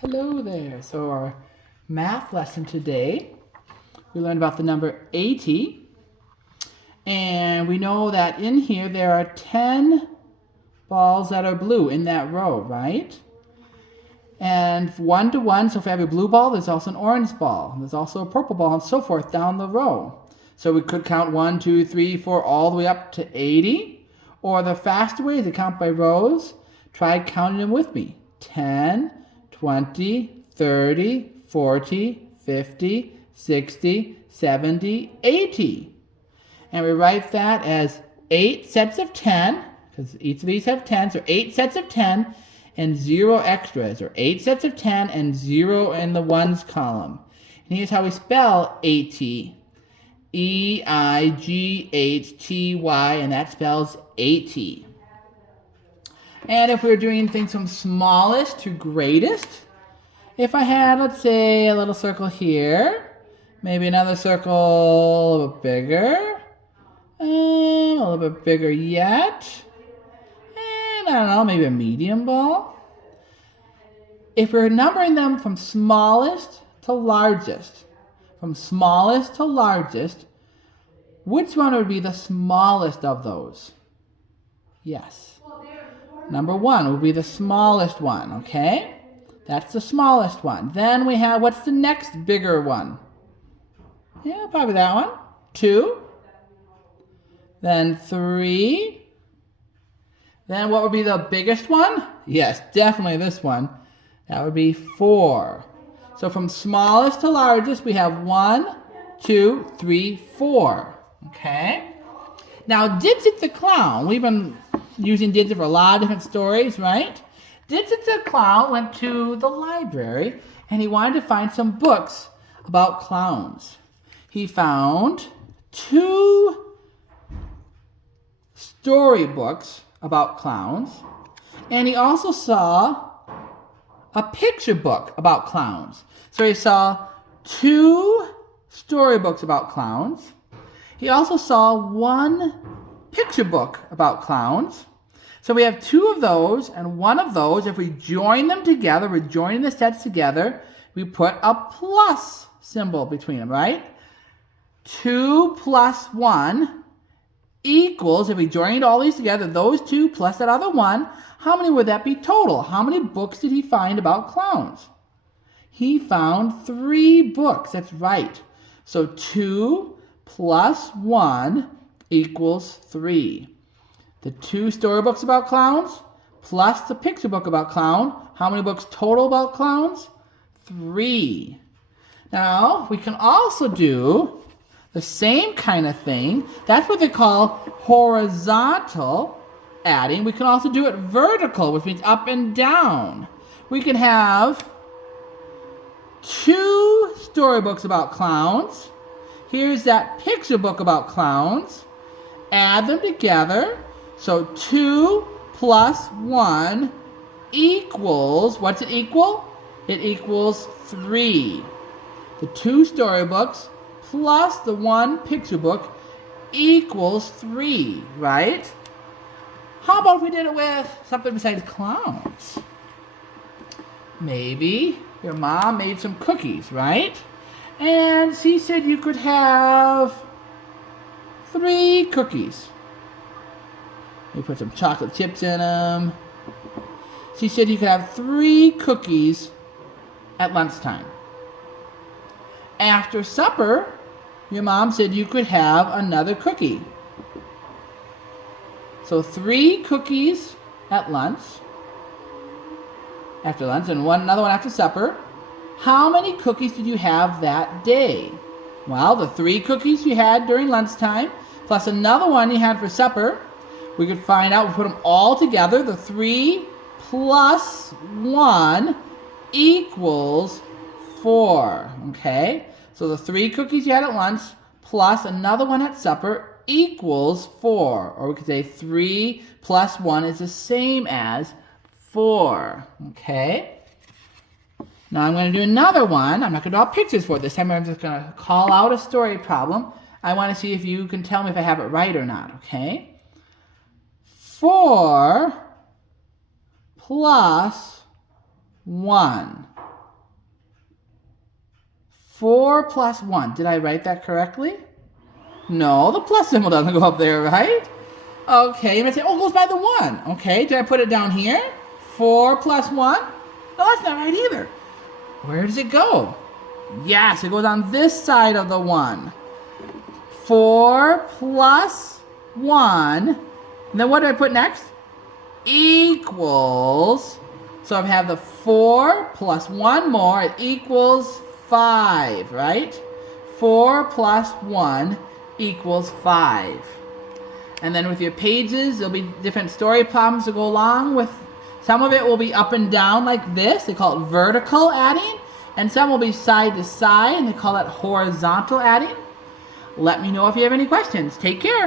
Hello there. So our math lesson today, we learned about the number 80. And we know that in here there are 10 balls that are blue in that row, right? And 1 to 1, so if we have a blue ball, there's also an orange ball. There's also a purple ball and so forth down the row. So we could count 1, 2, 3, 4, all the way up to 80. Or the faster way is to count by rows. Try counting them with me. 10, 20, 30, 40, 50, 60, 70, 80. And we write that as 8 sets of 10, because each of these have 10, so 8 sets of 10 and 0 extras, or 8 sets of 10 and 0 in the ones column. And here's how we spell 80. E-I-G-H-T-Y, and that spells 80. And if we were doing things from smallest to greatest, if I had, let's say, a little circle here, maybe another circle a little bit bigger, a little bit bigger yet, and I don't know, maybe a medium ball. If we're numbering them from smallest to largest, which one would be the smallest of those? Yes. Number 1 would be the smallest one, okay? That's the smallest one. Then we have, what's the next bigger one? Yeah, probably that one. 2. Then 3. Then what would be the biggest one? Yes, definitely this one. That would be 4. So from smallest to largest, we have 1, 2, 3, 4. Okay? Now, Didsit the Clown, we've been using Didsit for a lot of different stories, right? Didsit the Clown went to the library and he wanted to find some books about clowns. He found 2 storybooks about clowns, and he also saw a picture book about clowns. So he saw 2 storybooks about clowns. He also saw 1 picture book about clowns. So we have 2 of those, and 1 of those, if we join them together, we're joining the sets together, we put a plus symbol between them, right? 2 plus 1 equals, if we joined all these together, those 2 plus that other 1, how many would that be total? How many books did he find about clowns? He found 3 books, that's right. So 2 plus 1 equals 3. The 2 storybooks about clowns plus the picture book about clown. How many books total about clowns? 3. Now, we can also do the same kind of thing. That's what they call horizontal adding. We can also do it vertical, which means up and down. We can have 2 storybooks about clowns. Here's that picture book about clowns. Add them together. So 2 plus 1 equals, what's it equal? It equals 3. The 2 storybooks plus the 1 picture book equals 3, right? How about if we did it with something besides clowns? Maybe your mom made some cookies, right? And she said you could have 3 cookies. You put some chocolate chips in them. She said you could have 3 cookies at lunchtime. After supper, your mom said you could have another cookie. So 3 cookies at lunch, after lunch, and another one after supper. How many cookies did you have that day? Well, the 3 cookies you had during lunchtime, plus another one you had for supper. We could find out, we put them all together. The 3 plus 1 equals 4, okay? So the 3 cookies you had at lunch plus another one at supper equals 4. Or we could say 3 plus 1 is the same as 4, okay? Now I'm going to do another one. I'm not going to draw pictures for it this time. I'm just going to call out a story problem. I want to see if you can tell me if I have it right or not, okay? 4 plus 1. 4 plus 1. Did I write that correctly? No, the plus symbol doesn't go up there, right? Okay, you might say, oh, it goes by the 1. Okay, did I put it down here? 4 plus 1? No, that's not right either. Where does it go? Yes, it goes on this side of the 1. 4 plus 1. And then what do I put next? Equals. So I have the 4 plus 1 more. It equals 5, right? 4 plus 1 equals 5. And then with your pages, there'll be different story problems to go along with. Some of it will be up and down like this. They call it vertical adding. And some will be side to side, and they call that horizontal adding. Let me know if you have any questions. Take care.